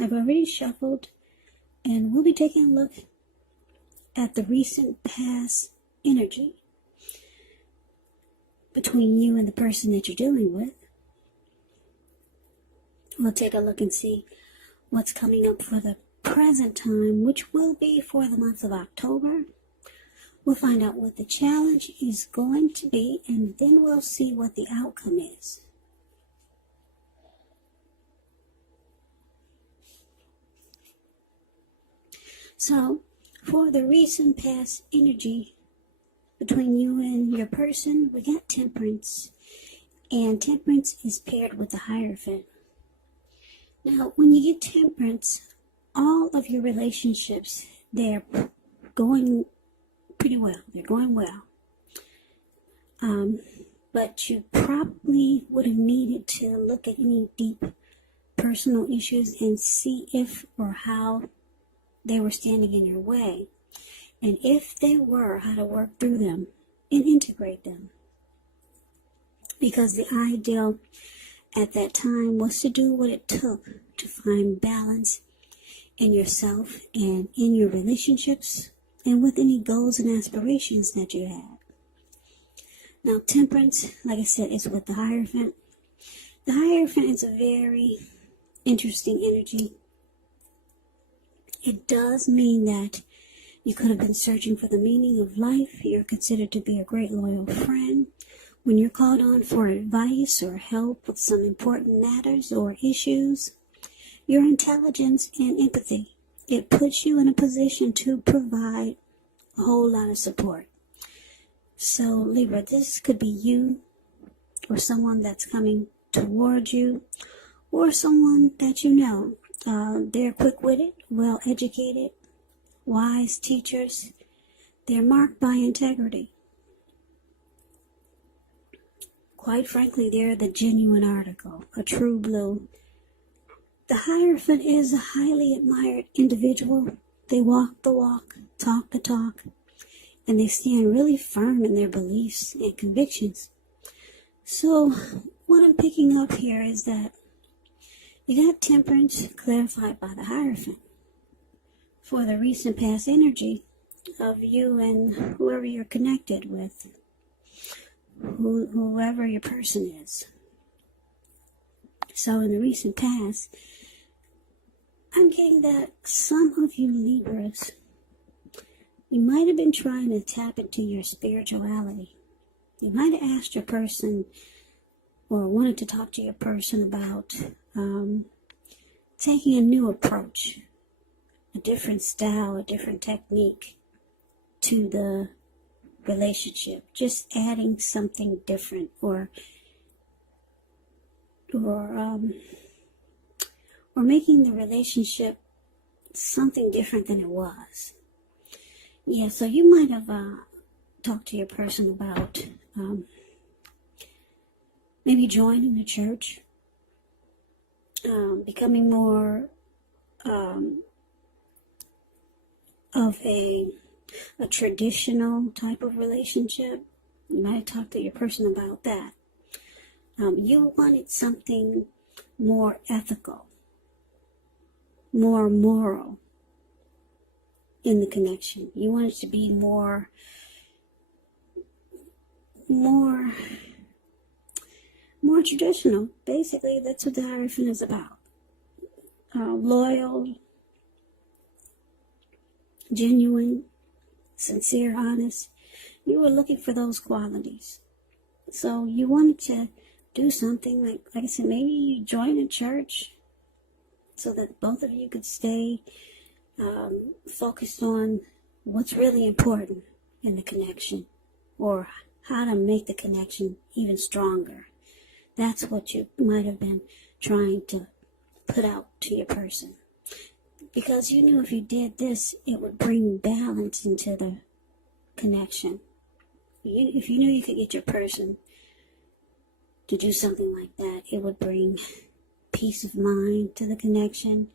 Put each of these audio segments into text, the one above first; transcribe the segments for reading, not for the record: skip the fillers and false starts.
I've already shuffled, and we'll be taking a look at the recent past energy between you and the person that you're dealing with. We'll take a look and see what's coming up for the present time, which will be for the month of October. We'll find out what the challenge is going to be, and then we'll see what the outcome is. So, for the recent past energy between you and your person, we got Temperance. And Temperance is paired with the Hierophant. Now, when you get Temperance, all of your relationships, they're going pretty well. They're going well. But you probably would have needed to look at any deep personal issues and see if or how they were standing in your way. And if they were, how to work through them and integrate them. Because the ideal at that time was to do what it took to find balance in yourself and in your relationships and with any goals and aspirations that you had. Now, Temperance, like I said, is with the Hierophant. The Hierophant is a very interesting energy. It does mean that you could have been searching for the meaning of life. You're considered to be a great loyal friend. When you're called on for advice or help with some important matters or issues, your intelligence and empathy, it puts you in a position to provide a whole lot of support. So, Libra, this could be you or someone that's coming towards you or someone that you know. They're quick-witted, well-educated, wise teachers. They're marked by integrity. Quite frankly, they're the genuine article, a true blue. The Hierophant is a highly admired individual. They walk the walk, talk the talk, and they stand really firm in their beliefs and convictions. So, what I'm picking up here is that you got Temperance clarified by the Hierophant for the recent past energy of you and whoever you're connected with, whoever your person is. So in the recent past, I'm getting that some of you Libras, you might have been trying to tap into your spirituality. You might have asked your person or wanted to talk to your person about taking a new approach, a different style, a different technique to the relationship, just adding something different or making the relationship something different than it was. Yeah, so you might have talked to your person about maybe joining the church, becoming more of a traditional type of relationship. You might have talked to your person about that. You wanted something more ethical, more moral in the connection. You wanted to be more traditional. Basically, that's what the Hierophant is about. Loyal, genuine, sincere, honest. You were looking for those qualities. So you wanted to do something like I said, maybe you join a church so that both of you could stay focused on what's really important in the connection or how to make the connection even stronger. That's what you might have been trying to put out to your person. Because you knew if you did this, it would bring balance into the connection. If you knew you could get your person to do something like that, it would bring peace of mind to the connection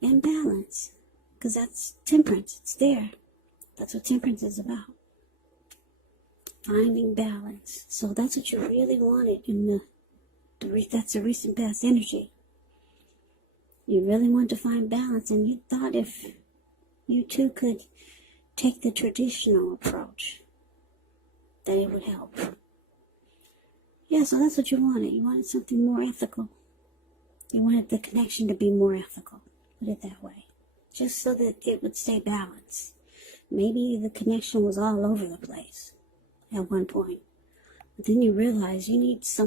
and balance. Because that's Temperance. It's there. That's what Temperance is about. Finding balance. So that's what you really wanted in that's the recent past energy. You really want to find balance, and you thought if you two could take the traditional approach, that it would help. Yeah, so that's what you wanted. You wanted something more ethical. You wanted the connection to be more ethical. Put it that way. Just so that it would stay balanced. Maybe the connection was all over the place at one point. But then you realize you need to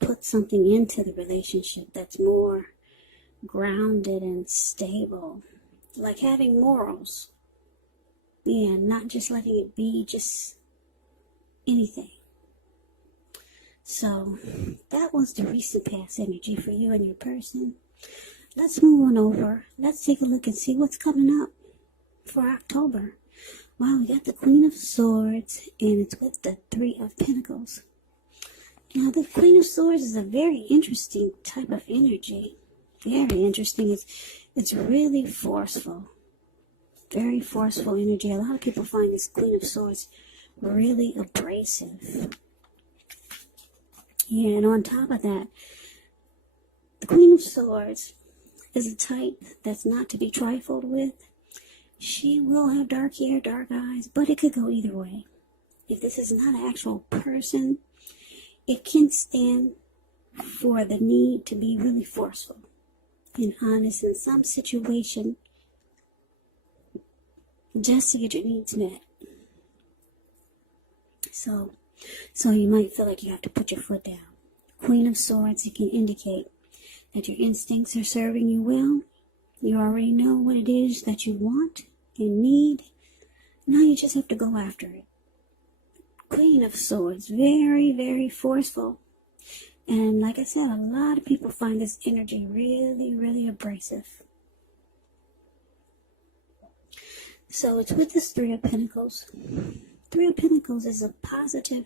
put something into the relationship that's more grounded and stable. Like having morals. Yeah, not just letting it be just anything. So, that was the recent past energy for you and your person. Let's move on over. Let's take a look and see what's coming up for October. Wow, we got the Queen of Swords, and it's with the Three of Pentacles. Now, the Queen of Swords is a very interesting type of energy. Very interesting. It's really forceful. Very forceful energy. A lot of people find this Queen of Swords really abrasive. Yeah, and on top of that, the Queen of Swords is a type that's not to be trifled with. She will have dark hair, dark eyes, but it could go either way. If this is not an actual person, it can stand for the need to be really forceful and honest in some situation just to get your needs met. So you might feel like you have to put your foot down. Queen of Swords, it can indicate that your instincts are serving you well. You already know what it is that you want and need. Now you just have to go after it. Queen of Swords, very, very forceful. And like I said, a lot of people find this energy really, really abrasive. So it's with this Three of Pentacles. Three of Pentacles is a positive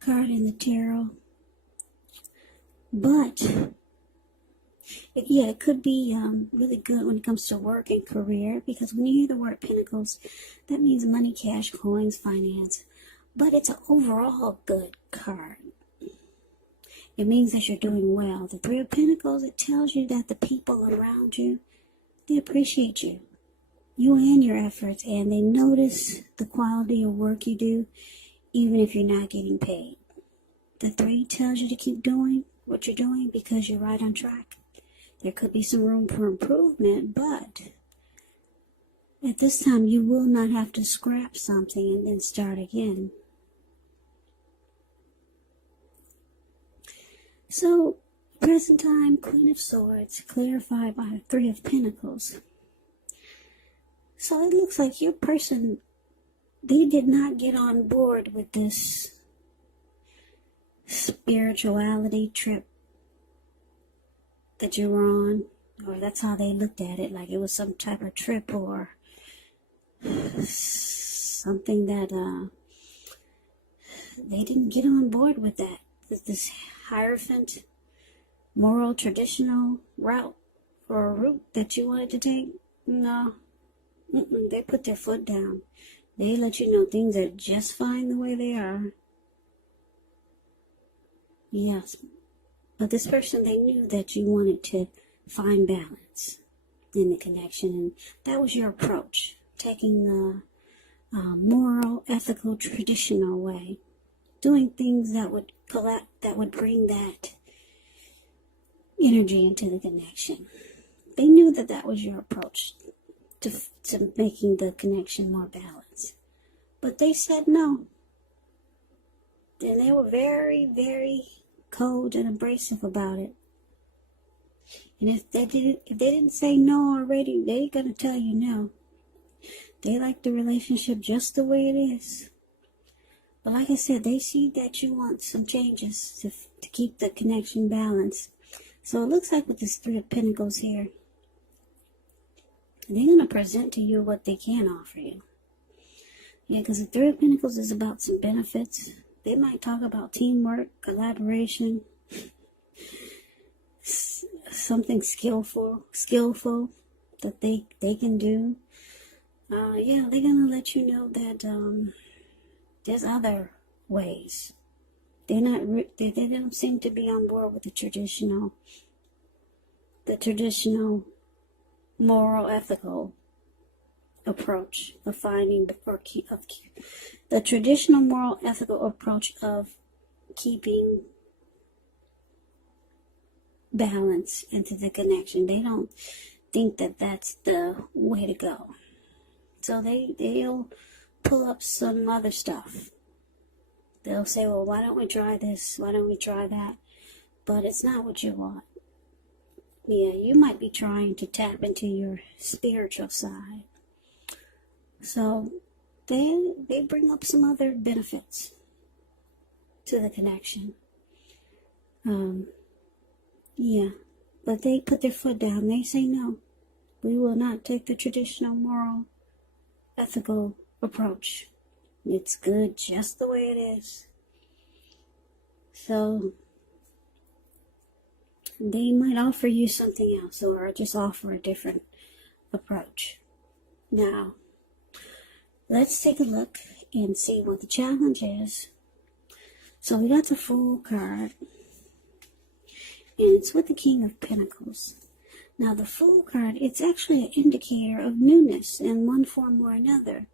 card in the tarot. But, it could be really good when it comes to work and career. Because when you hear the word Pentacles, that means money, cash, coins, finance. But it's an overall good card. It means that you're doing well. The Three of Pentacles, it tells you that the people around you, they appreciate you. You and your efforts, and they notice the quality of work you do, even if you're not getting paid. The Three tells you to keep doing what you're doing because you're right on track. There could be some room for improvement, but at this time you will not have to scrap something and then start again. So, present time, Queen of Swords, clarified by the Three of Pentacles. So it looks like your person, they did not get on board with this spirituality trip that you were on. Or that's how they looked at it, like it was some type of trip or something that they didn't get on board with that. This Hierophant, moral, traditional route or route that you wanted to take. No. They put their foot down. They let you know things are just fine the way they are. Yes. But this person, they knew that you wanted to find balance in the connection. And that was your approach. Taking the moral, ethical, traditional way. Doing things that would bring that energy into the connection. They knew that that was your approach to making the connection more balanced. But they said no. And they were very, very cold and abrasive about it. And if they didn't say no already, they're going to tell you no. They like the relationship just the way it is. But like I said, they see that you want some changes to keep the connection balanced. So it looks like with this Three of Pentacles here, they're going to present to you what they can offer you. Yeah, because the Three of Pentacles is about some benefits. They might talk about teamwork, collaboration, something skillful that they can do. Yeah, they're going to let you know that there's other ways They're not. They don't seem to be on board with the traditional moral, ethical approach of finding the traditional moral, ethical approach of keeping balance into the connection. They don't think that that's the way to go. So they'll pull up some other stuff. They'll say, well, why don't we try this? Why don't we try that? But it's not what you want. Yeah, you might be trying to tap into your spiritual side. So they bring up some other benefits to the connection. Yeah, but they put their foot down. They say, no, we will not take the traditional moral, ethical approach. It's good just the way it is. So they might offer you something else, or just offer a different approach. Now, let's take a look and see what the challenge is. So we got the Fool card, and it's with the King of Pentacles. Now the Fool card, it's actually an indicator of newness in one form or another.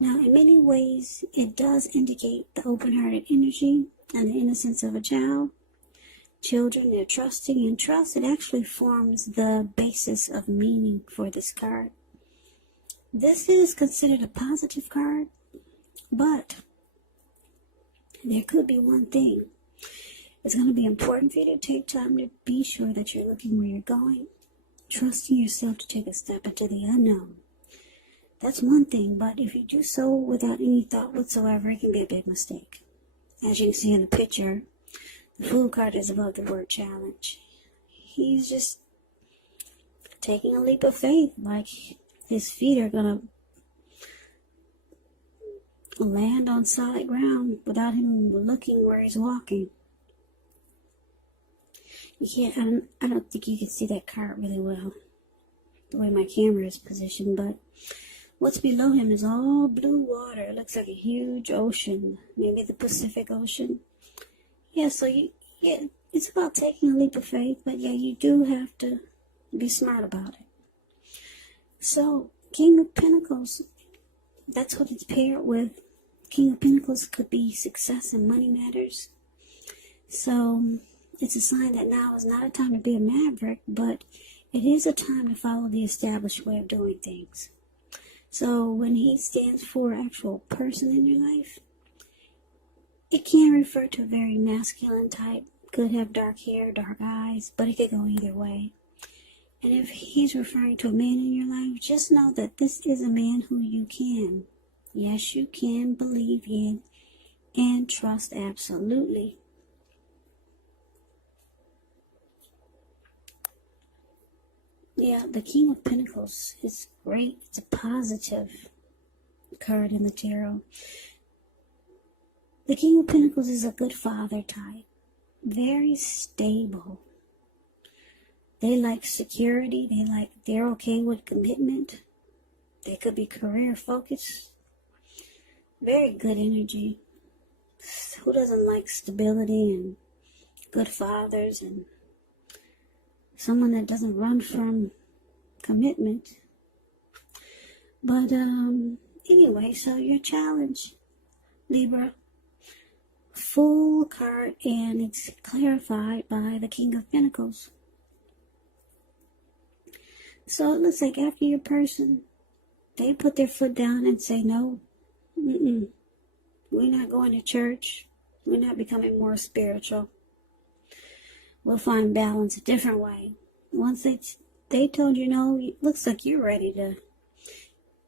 Now in many ways, it does indicate the open-hearted energy and the innocence of a child. Children, they're trusting, and trust, it actually forms the basis of meaning for this card. This is considered a positive card, but there could be one thing. It's going to be important for you to take time to be sure that you're looking where you're going, trusting yourself to take a step into the unknown. That's one thing, but if you do so without any thought whatsoever, it can be a big mistake. As you can see in the picture, the Fool card is above the word challenge. He's just taking a leap of faith, like his feet are going to land on solid ground without him looking where he's walking. You can't, I don't think you can see that card really well, the way my camera is positioned, but what's below him is all blue water. It looks like a huge ocean, maybe the Pacific Ocean. Yeah, so it's about taking a leap of faith, but yeah, you do have to be smart about it. So, King of Pentacles, that's what it's paired with. King of Pentacles could be success in money matters. So, it's a sign that now is not a time to be a maverick, but it is a time to follow the established way of doing things. So, when he stands for an actual person in your life, it can refer to a very masculine type. Could have dark hair, dark eyes, but it could go either way. And if he's referring to a man in your life, just know that this is a man who you can. Yes, you can believe in and trust absolutely. Yeah, the King of Pentacles is great. It's a positive card in the tarot. The King of Pentacles is a good father type. Very stable. They like security. They're okay with commitment. They could be career focused. Very good energy. Who doesn't like stability and good fathers and someone that doesn't run from commitment? But anyway, so your challenge, Libra, Fool card, and it's clarified by the King of Pentacles. So it looks like after your person, they put their foot down and say, no, we're not going to church. We're not becoming more spiritual. We'll find balance a different way. Once they told you no, it looks like you're ready to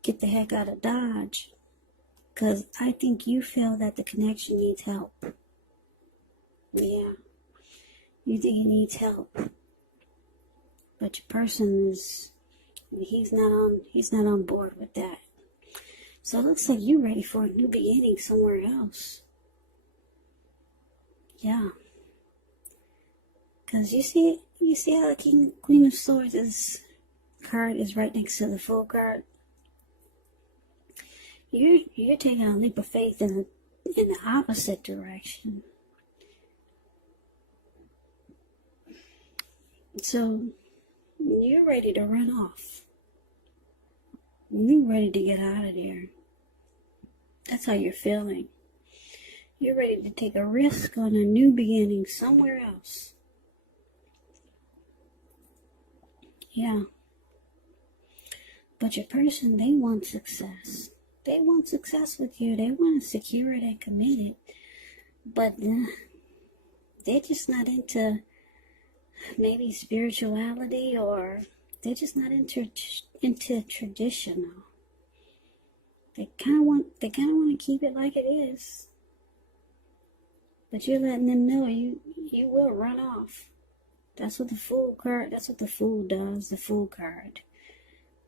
get the heck out of Dodge. Because I think you feel that the connection needs help. Yeah. You think he needs help. But your person is, he's not on board with that. So it looks like you're ready for a new beginning somewhere else. Yeah. Because you see how the Queen of Swords card is right next to the Fool card? You're taking a leap of faith in the opposite direction. So you're ready to run off. You're ready to get out of there. That's how you're feeling. You're ready to take a risk on a new beginning somewhere else. Yeah. But your person, they want success. They want success with you. They want to secure it and commit it. But they're just not into maybe spirituality, or they're just not into traditional. They kind of want to keep it like it is. But you're letting them know you will run off. That's what the Fool card, that's what the Fool does, the Fool card.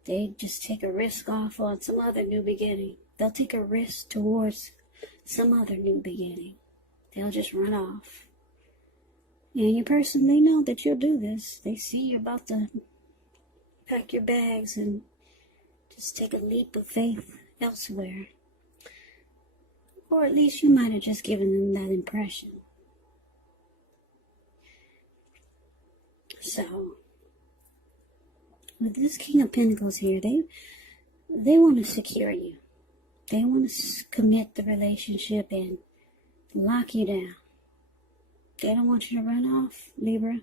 They just take a risk off on some other new beginning. They'll take a risk towards some other new beginning. They'll just run off. And your person, they know that you'll do this. They see you're about to pack your bags and just take a leap of faith elsewhere. Or at least you might have just given them that impression. So, with this King of Pentacles here, they want to secure you. They want to commit the relationship and lock you down. They don't want you to run off, Libra.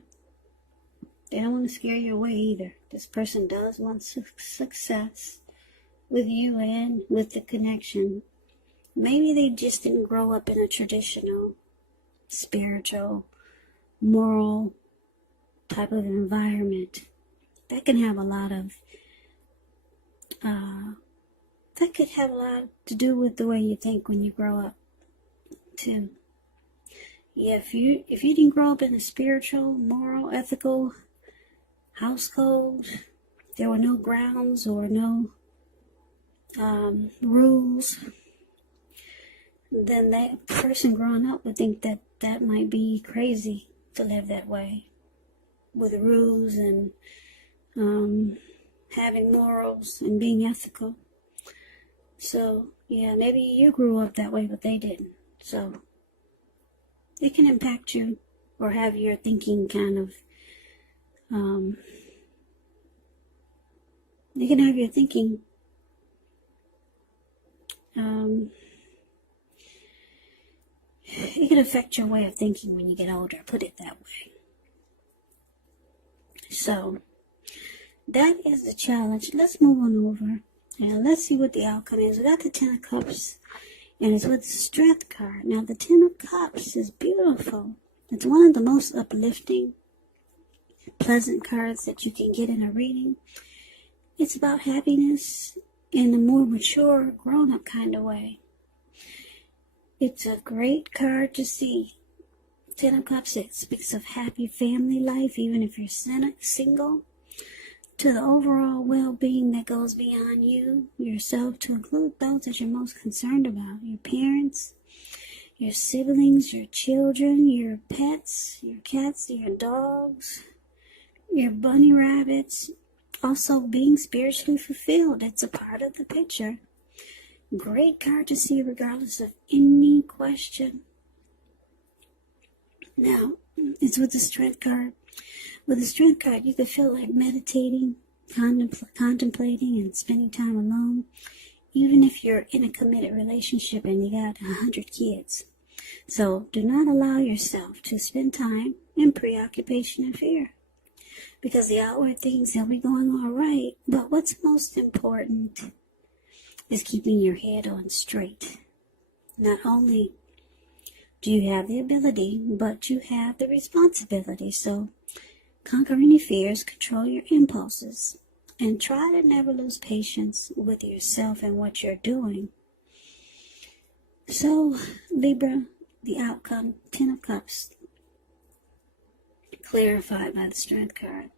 They don't want to scare you away either. This person does want success with you and with the connection. Maybe they just didn't grow up in a traditional, spiritual, moral type of environment. That can have a lot of, that could have a lot to do with the way you think when you grow up, too. Yeah, if you didn't grow up in a spiritual, moral, ethical household, there were no grounds or no rules, then that person growing up would think that might be crazy to live that way, with rules and having morals and being ethical. So, yeah, maybe you grew up that way, but they didn't. So, it can impact you or have your thinking kind of, it can have your thinking, it can affect your way of thinking when you get older, put it that way. So, that is the challenge. Let's move on over and let's see what the outcome is. We got the Ten of Cups, and it's with the Strength card. Now, the Ten of Cups is beautiful. It's one of the most uplifting, pleasant cards that you can get in a reading. It's about happiness in a more mature, grown-up kind of way. It's a great card to see. Ten of Cups, it speaks of happy family life, even if you're single, to the overall well-being that goes beyond you, yourself, to include those that you're most concerned about, your parents, your siblings, your children, your pets, your cats, your dogs, your bunny rabbits. Also being spiritually fulfilled. It's a part of the picture. Great card to see regardless of any question. Now, it's with the Strength card. With the Strength card, you could feel like meditating, contemplating, and spending time alone, even if you're in a committed relationship and you got 100 kids. So, do not allow yourself to spend time in preoccupation and fear. Because the outward things, they'll be going all right. But what's most important is keeping your head on straight. Not only do you have the ability, but you have the responsibility. So conquer any fears, control your impulses, and try to never lose patience with yourself and what you're doing. So, Libra, the outcome, Ten of Cups, clarified by the Strength card.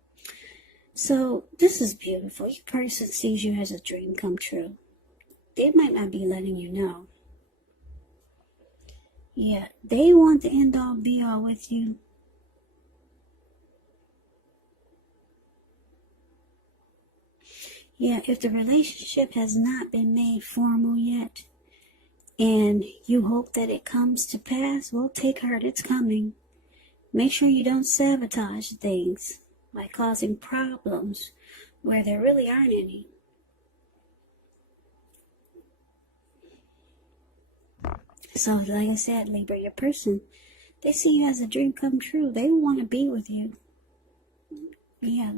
So, this is beautiful. Your person sees you as a dream come true. They might not be letting you know. Yeah, they want the end-all, be-all with you. Yeah, if the relationship has not been made formal yet, and you hope that it comes to pass, well, take heart, it's coming. Make sure you don't sabotage things, by causing problems where there really aren't any. So, like I said, Libra, your person, they see you as a dream come true. They want to be with you. Yeah,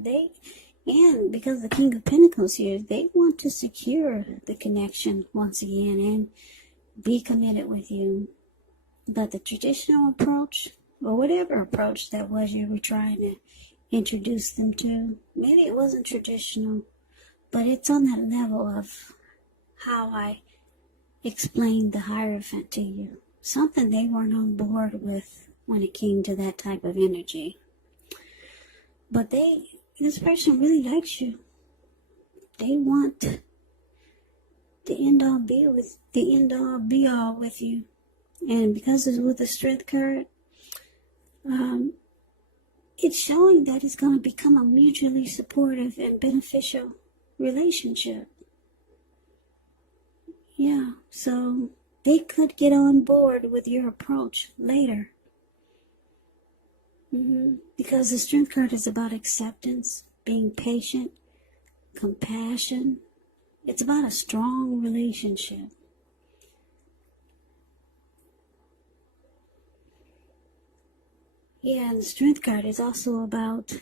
and because the King of Pentacles here, they want to secure the connection once again and be committed with you. But the traditional approach, or whatever approach that was you were trying to introduce them to, maybe it wasn't traditional, but it's on that level of how I explained the Hierophant to you. Something they weren't on board with when it came to that type of energy. But this person really likes you. They want the end all be all with you. And because it's with the Strength card, it's showing that it's going to become a mutually supportive and beneficial relationship. Yeah, so they could get on board with your approach later. Because the Strength card is about acceptance, being patient, compassion. It's about a strong relationship. Yeah, and the Strength card is also about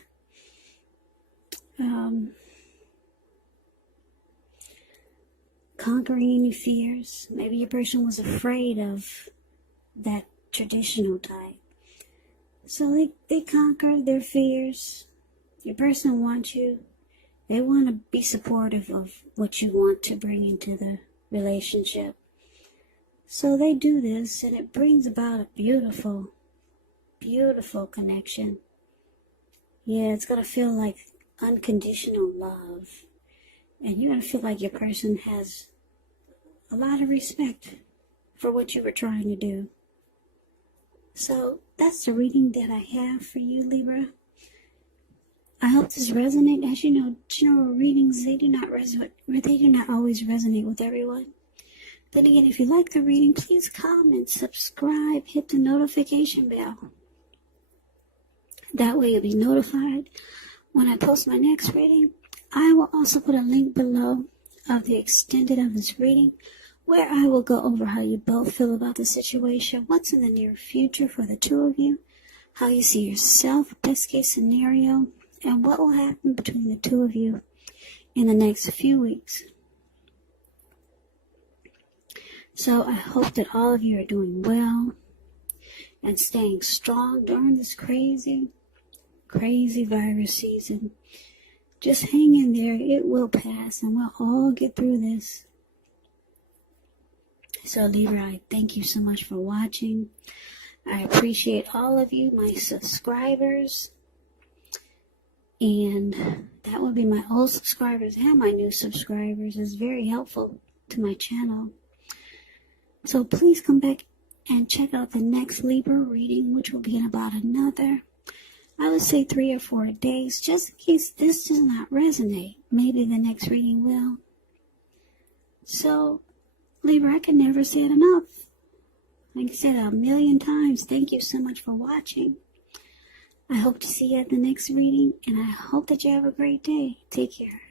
conquering any fears. Maybe your person was afraid of that traditional type. So they conquered their fears. Your person wants you. They want to be supportive of what you want to bring into the relationship. So they do this, and it brings about a beautiful, beautiful connection. Yeah, it's going to feel like unconditional love. And you're going to feel like your person has a lot of respect for what you were trying to do. So that's the reading that I have for you, Libra. I hope this resonates. As you know, general readings, they do not always resonate with everyone. Then again, if you like the reading, please comment, subscribe, hit the notification bell. That way you'll be notified when I post my next reading. I will also put a link below of the extended of this reading, where I will go over how you both feel about the situation, what's in the near future for the two of you, how you see yourself, best case scenario, and what will happen between the two of you in the next few weeks. So I hope that all of you are doing well and staying strong during this crazy, crazy virus season. Just hang in there. It will pass, and we'll all get through this. So Libra, I thank you so much for watching. I appreciate all of you, my subscribers. And that would be my old subscribers and my new subscribers. It's very helpful to my channel. So please come back and check out the next Libra reading, which will be in about another, I would say 3 or 4 days, just in case this does not resonate. Maybe the next reading will. So, Libra, I can never say it enough. Like I said 1,000,000 times, thank you so much for watching. I hope to see you at the next reading, and I hope that you have a great day. Take care.